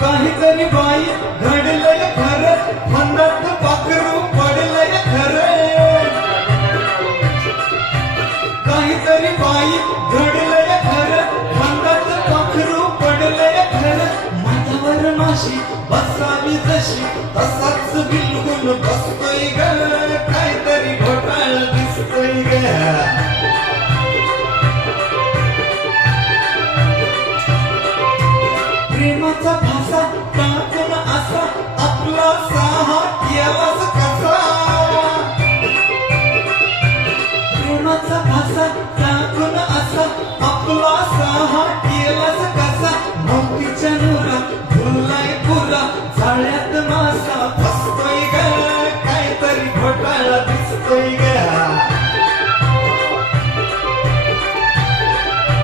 काहीतरी बाई घडलंय खरं, मनात पाखरू पडलंय खरं. काहीतरी बाई घडलंय खरं, मनात पाखरू पडलंय खरं. माथ्यावर माशी बसावी जशी तसाच बिलगुन बसतोय ग, काहीतरी घोटाळ दिसतोय ग. प्रेमाचा फासा टाकून असा आपला साहा केलास कसा. प्रेमाचा फासा टाकून असा आपला साहा केलास